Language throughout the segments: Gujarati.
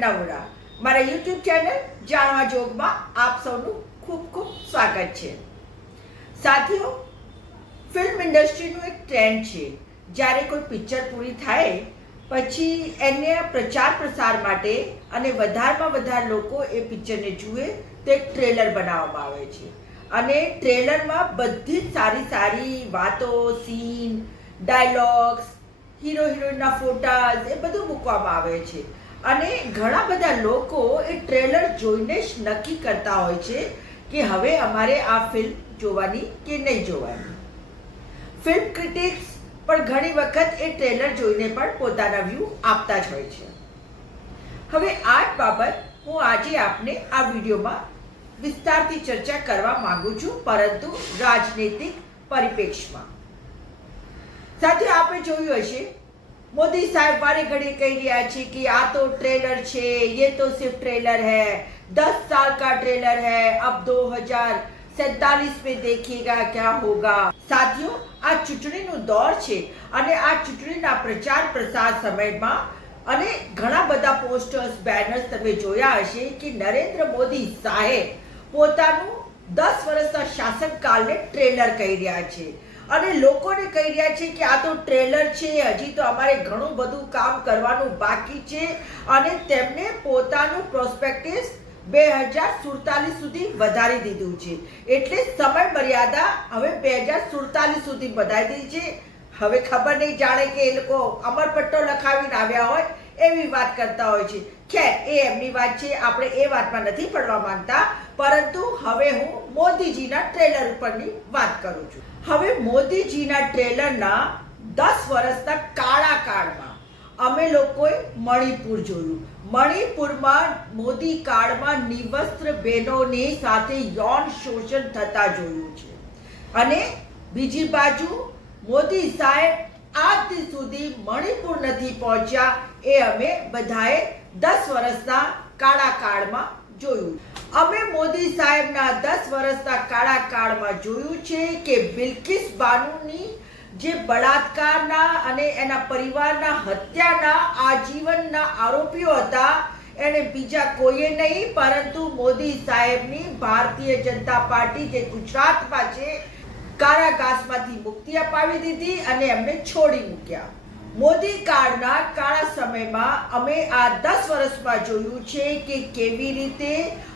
નવરા મારા યુટ્યુબ ચેનલ જાણવા જોગમાં આપ સૌનું ખૂબ ખૂબ સ્વાગત છે. સાથીઓ ફિલ્મ ઇન્ડસ્ટ્રીનું એક ટ્રેન્ડ છે. જ્યારે કોઈ પિક્ચર પૂરી થાય, પછી એને પ્રચાર પ્રસાર માટે અને વધારેમાં વધારે લોકો એ પિક્ચરને જુએ, તો ટ્રેલર બનાવવામાં આવે છે. અને ટ્રેલરમાં બધી જ સારી સારી વાતો સીન ડાયલોગ્સ હીરો હિરોઈનના ફોટાઝ એ બધું મૂકવામાં આવે છે. અને ઘણા બધા લોકો એ ટ્રેલર જોઈને જ નક્કી કરતા હોય છે કે હવે અમારે આ ફિલ્મ જોવાની કે નહીં જોવાની. ફિલ્મ ક્રિટિક્સ પણ ઘણી વખત એ ટ્રેલર જોઈને પણ પોતાના વ્યૂ આપતા જ હોય છે. હવે આ બાબત હું આજે આપને આ વિડીયોમાં વિસ્તારથી ચર્ચા કરવા માંગુ છું, પરંતુ રાજનૈતિક પરિપ્રેક્ષમાં સાથે આપણે જોયું હશે મોદી સાહેબ વારે ઘડી કહી રહ્યા છે કે આ તો ટ્રેલર છે ये तो सिर्फ ट्रेलर है दस साल का ट्रेलर है अब दो हजार सैतालीस में देखिएगा क्या होगा સાથીઓ આ ચૂંટણીનું દોર છે અને આ ચૂંટણીના પ્રચાર પ્રસાર સમયમાં અને ઘણા બધા પોસ્ટર્સ બેનર્સ તમે જોયા હશે કે નરેન્દ્ર મોદી સાહેબ પોતાનું દસ વર્ષના શાસનકાળને ટ્રેલર કહી રહ્યા છે અને લોકોને કહી રહ્યા છે કે આ તો ટ્રેલર છે, હજી તો અમારે ઘણું બધું કામ કરવાનું બાકી છે અને તેમને પોતાનું પ્રોસ્પેક્ટિસ બે હજાર સુડતાલીસ સુધી વધારી દીધું છે. એટલે સમય મર્યાદા હવે બે હજાર સુડતાલીસ સુધી વધારી દીધી છે. હવે ખબર નહીં જાણે કે એ લોકો અમરપટ્ટો લખાવીને આવ્યા હોય એવી વાત કરતા હોય છે. ખેર, એ એમની વાત છે, આપણે એ વાતમાં નથી પડવા માંગતા. પરંતુ હવે હું મોદીજીના ટ્રેલર ઉપરની વાત કરું છું. હવે મોદીજીના ટ્રેલરના દસ વર્ષના કાળા કાળમાં અમે લોકોએ મણિપુર જોયું. મણિપુરમાં મોદી કાળમાં નિવસ્ત્ર બહેનોની સાથે યૌન શોષણ થતા જોયું છે. અને બીજી બાજુ મોદી સાહેબ આજ સુધી મણિપુર નથી પહોંચ્યા એ અમે બધાએ દસ વર્ષના કાળા કાળમાં જોયું. અમે મોદી સાહેબના દસ વર્ષના કાળા કાળમાં જોયું છે કે બિલકિસ બાનુની જે બળાત્કારના અને એના પરિવારના હત્યાના આજીવનના આરોપીઓ હતા એને બીજા કોઈએ નહીં, પરંતુ મોદી સાહેબની ભારતીય જનતા પાર્ટી જે ગુજરાતમાં છે, કારાગાસમાંથી મુક્તિ અપાવી દીધી અને એમને છોડી મૂક્યા. મોદી કાળના કાળા સમયમાં અમે આ દસ વર્ષમાં જોયું છે કે કેવી રીતે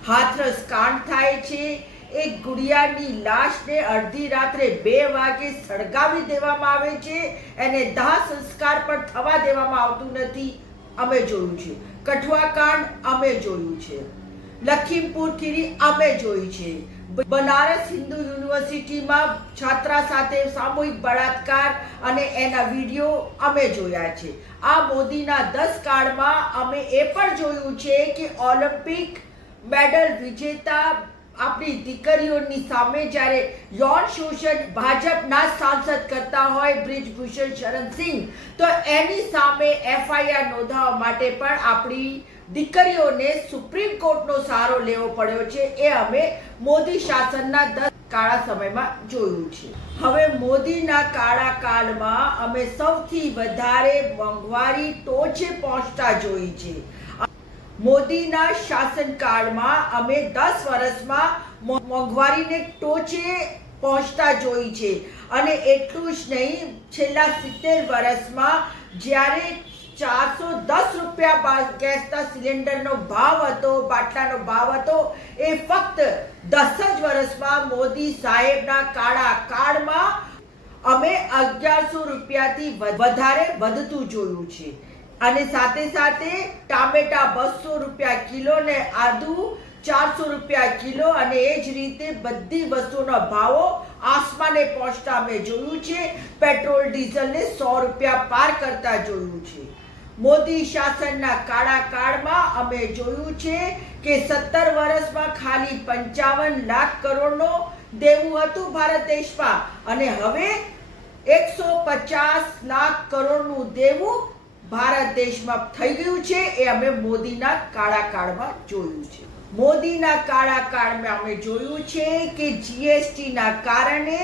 હાથરસ કાંડ થાય છે. એક ગુડિયાની લાશને અડધી રાત્રે બે વાગે સળગાવી દેવામાં આવે છે. એને દાહ સંસ્કાર પણ થવા દેવામાં આવતું નથી. અમે જોયું છે. કઠવા કાંડ અમે જોયું છે. લખીમપુર ખીરી અમે જોઈ છે. બનારસ હિન્દુ યુનિવર્સિટીમાં છાત્રા સાથે સામૂહિક બળાત્કાર અને એના વીડિયો અમે જોયા છે. આ મોદીના દસ કાળમાં અમે એ પણ જોયું છે કે ઓલિમ્પિક મેડલ વિજેતા આપણી દીકરીઓની સામે જ્યારે યૌન શોષણ ભાજપના સાંસદ કરતા હોય બ્રિજભૂષણ શરણસિંહ, તો એની સામે એફઆઈઆર નોંધાવવા માટે પણ આપણી દીકરીઓને સુપ્રીમ કોર્ટનો સહારો લેવો પડ્યો છે. એ અમે મોદી શાસનના દસ કાળા સમયમાં જોયું છે. હવે મોદીના કાળા કાળમાં અમે સૌથી વધારે મોંઘવારી ટોચે પહોંચતા જોઈ છે. મોદીના શાસનકાળમાં અમે દસ વર્ષમાં મોંઘવારીને ટોચે પહોંચતા જોઈ છે. અને એટલું જ નહીં, છેલ્લા સિત્તેર વર્ષમાં જ્યારે ચારસો દસ રૂપિયા ગેસના સિલિન્ડરનો ભાવ હતો, બાટલાનો ભાવ હતો, એ ફક્ત દસ જ વર્ષમાં મોદી સાહેબના કાળા કાળમાં અમે અગિયારસો રૂપિયાથી વધારે વધતું જોયું છે. અને સાથે સાથે ટામેટા બસો રૂપિયા કિલો ને આદુ ચારસો રૂપિયા કિલો અને એ જ રીતે બધી વસ્તુનો ભાવો આસમાને પહોંચતા અમે જોયું છે. પેટ્રોલ, ડીઝલને સો રૂપિયા પાર કરતા જોયું છે. મોદી શાસનના કાળા કાળમાં અમે જોયું છે કે સત્તર વર્ષમાં ખાલી પંચાવન લાખ કરોડનો દેવું હતું ભારત દેશમાં અને હવે એકસો પચાસ લાખ કરોડનું દેવું ભારત દેશમાં થઈ ગયું છે, એ અમે મોદીના કાળા કાળમાં જોયું છે. મોદીના કાળા કાળમાં અમે જોયું છે કે જીએસટીના કારણે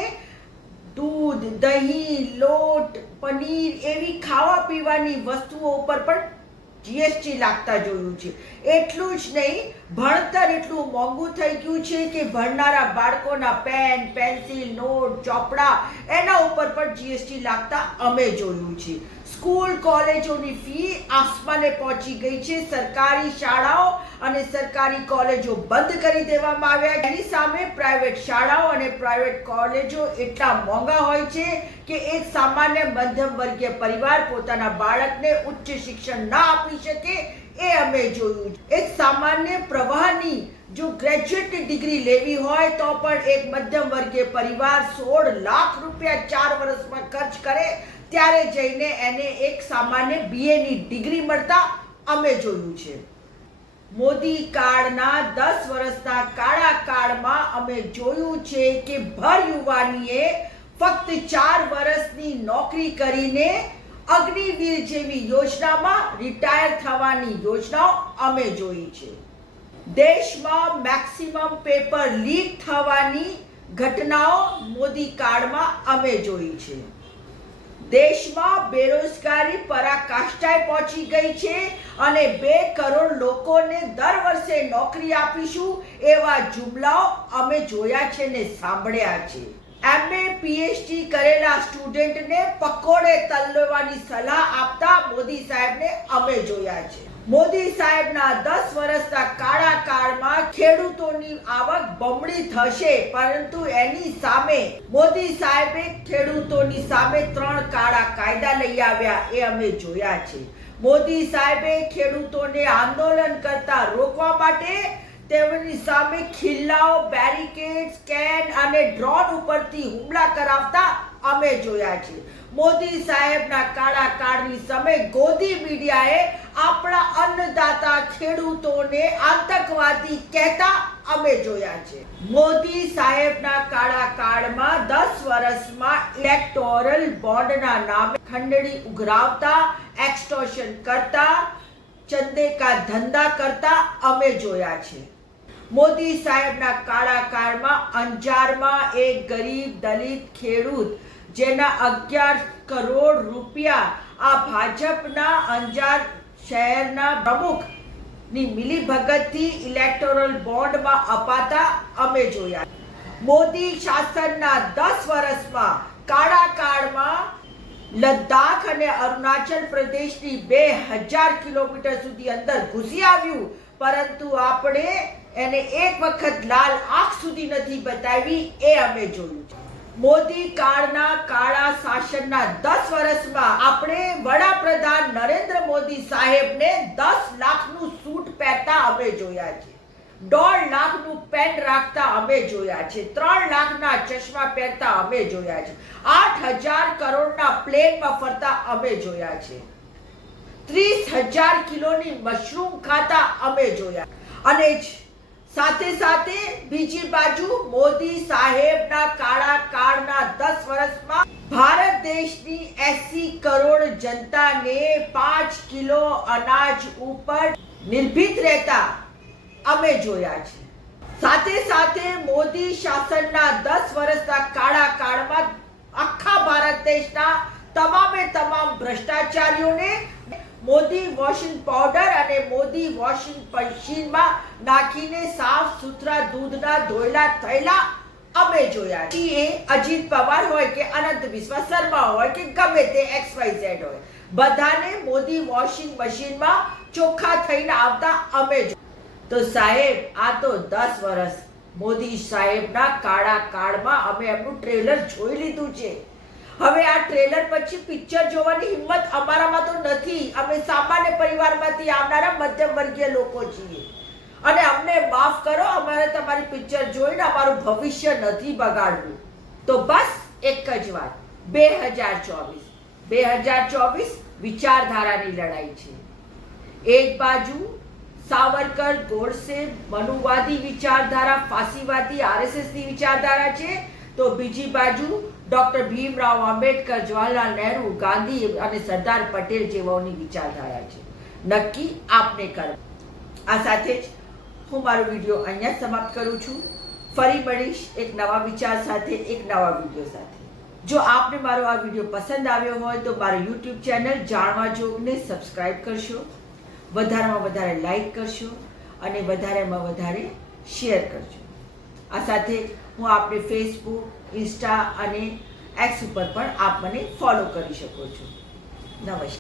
દૂધ, દહીં, લોટ, પનીર એવી ખાવા પીવાની વસ્તુઓ ઉપર પણ જીએસટી લાગતા જોયું છે. એટલું જ નહીં, ભણતર એટલું મોંઘું થઈ ગયું છે કે ભણનારા બાળકોના પેન, પેન્સિલ, નોટ, ચોપડા એના ઉપર પણ જીએસટી લાગતા અમે જોયું છે. સ્કૂલ, કોલેજોની ફી આસમાને પહોંચી ગઈ છે. સરકારી શાળાઓ અને સરકારી કોલેજો બંધ કરી દેવામાં આવ્યા એની સામે પ્રાઇવેટ શાળાઓ અને પ્રાઇવેટ કોલેજો એટલા મોંઘા હોય છે કે એક સામાન્ય મધ્યમ વર્ગીય પરિવાર પોતાના બાળકને ઉચ્ચ શિક્ષણ ના આપી શકે એ અમે જોયું એક સામાન્ય પ્રવાહની જો ગ્રેજ્યુએટ ડિગ્રી લેવી હોય તો પણ એક મધ્યમ વર્ગીય પરિવાર સોળ લાખ રૂપિયા ચાર વર્ષમાં ખર્ચ કરે ત્યારે જઈને એને એક સામાન્ય બીએની ડિગ્રી મળતા અમે જોયું છે. મોદી કાળના દસ વર્ષના કાળા કાળમાં અમે જોયું છે કે ભર યુવાનીએ ફક્ત ચાર વર્ષની નોકરી કરીને અગ્નિવીર જેવી યોજનામાં રિટાયર થવાની યોજનાઓ અમે જોઈ છે. દેશમાં મેક્સિમમ પેપર લીક થવાની ઘટનાઓ મોદી કાળમાં અમે જોઈ છે. દેશમાં બેરોજગારી પરાકાષ્ઠાએ પહોંચી ગઈ છે અને બે કરોડ લોકોને દર વર્ષે નોકરી આપીશું એવા જુમલાઓ અમે જોયા છે ને સાંભળ્યા છે. એમએ પીએચડી કરેલા સ્ટુડન્ટને પકોડે તલવાની સલાહ આપતા મોદી સાહેબને અમે જોયા છે. મોદી સાહેબના દસ વર્ષના કાળા કાળમાં ખેડૂતોની આવક બમણી થશે, પરંતુ એની સામે મોદી સાહેબે ખેડૂતોની સામે ત્રણ કાળા કાયદા લઈ આવ્યા, એ અમે જોયા છે. મોદી સાહેબે ખેડૂતોને આંદોલન કરતા રોકવા માટે તેમની સામે ખિલ્લાઓ બેરિકેડ સ્કેન અને ડ્રોન ઉપરથી હુમલા કરાવતા અમે જોયા છે. મોદી સાહેબના કાળા કાળની સમય ગોદી મીડિયાએ આપણા અન્નદાતા ખેડૂતોને આતંકવાદી કહેતા અમે જોયા છે. મોદી સાહેબના કાળા કાળમાં દસ વર્ષમાં ઇલેક્ટોરલ બોન્ડના નામે ખંડણી ઉઘરાવતા એક્સટોર્શન કરતા ચંદે કા ધંધા કરતા અમે જોયા છે. મોદી સાહેબના કાળા કાળમાં અંજારમાં એક ગરીબ દલિત ખેડૂત જેના અગિયાર કરોડ રૂપિયા આ ભાજપના અંજાર શહેરના પ્રમુખની મિલીભગતથી ઇલેક્ટોરલ બોન્ડમાં અપાતા અમે જોયા. મોદી શાસનના દસ વર્ષમાં કાળા કાળમાં લદ્દાખ અને અરુણાચલ પ્રદેશની બે હજાર કિલોમીટર સુધી અંદર ઘૂસી આવ્યું, પરંતુ આપણે એને એક વખત લાલ આંખ સુધી નથી બતાવી, એ અમે જોયું છે. મોદી કાળના કાળા શાસનના દસ વર્ષમાં આપણે વડાપ્રધાન નરેન્દ્ર મોદી સાહેબને દસ લાખનું સૂટ પહેરતા અમે જોયા છે. દોઢ લાખનું પેન રાખતા અમે જોયા છે. ત્રણ લાખના ચશ્મા પહેરતા અમે જોયા છે. આઠ હજાર કરોડના પ્લેનમાં ફરતા અમે જોયા છે. ત્રીસ હજાર કિલોની મશરૂમ ખાતા અમે જોયા. અને જ સાથે સાથે બીજી બાજુ મોદી સાહેબના કાળા કાળના દસ વર્ષમાં ભારત દેશની એસી કરોડ જનતાને પાંચ કિલો અનાજ ઉપર નિર્ભીત રહેતા અમે જોયા છે. સાથે સાથે મોદી શાસનના દસ વર્ષના કાળા કાળમાં આખા ભારત દેશના તમામે તમામ ભ્રષ્ટાચારીઓને મોદી વોશિંગ પાવડર અને મોદી વોશિંગ મશીનમાં નાખીને સાફ સુથરા દૂધના ધોયેલા થયેલા અમે જોયા એ અજીત પવાર હોય કે અનંત વિશ્વા શર્મા હોય કે ગમે તે એક્સ વાય ઝેડ હોય, બધાને મોદી વોશિંગ મશીનમાં ચોખ્ખા થઈને આવતા અમે. તો સાહેબ, આ તો દસ વર્ષ મોદી સાહેબના કાળા કાળમાં અમે એમનું ટ્રેલર જોઈ લીધું છે હવે આ ટ્રેલર પછી પિક્ચર જોવાની હિંમત અમારામાં તો નથી. અમે સામાન્ય પરિવારમાંથી આવનારા મધ્યમ વર્ગીય લોકો છીએ. અને અમને માફ કરો, અમારે તમારી પિક્ચર જોઈને અમારું ભવિષ્ય નથી બગાડવું. તો બસ એક જ વાત. બે હજાર ચોવીસ. બે હજાર ચોવીસ વિચારધારાની લડાઈ છે. એક બાજુ સાવરકર ગોડસે મનુવાદી વિચારધારા, ફાંસીવાદી, આરએસએસની વિચારધારા છે. તો બીજી બાજુ ડોક્ટર ભીમરાવ આંબેડકર, જવાહરલાલ નહેરુ, ગાંધી અને સરદાર પટેલ જેવાઓની વિચારધારા છે. નક્કી આપને કરો આ સાથે જ હું મારો વીડિયો અહીંયા સમાપ્ત કરું છું. ફરી મળીશ એક નવા વિચાર સાથે, એક નવા વીડિયો સાથે. જો આપને મારો આ વીડિયો પસંદ આવ્યો હોય તો મારો યુટ્યુબ ચેનલ જાણવા જોગને સબસ્ક્રાઇબ કરશો. વધારેમાં વધારે લાઈક કરશો અને વધારેમાં વધારે શેર કરજો. આ સાથે હું આપણી ફેસબુક ઇન્સ્ટા અને એક્સ ઉપર પણ આપ મને ફોલો કરી શકો છો. નમસ્કાર.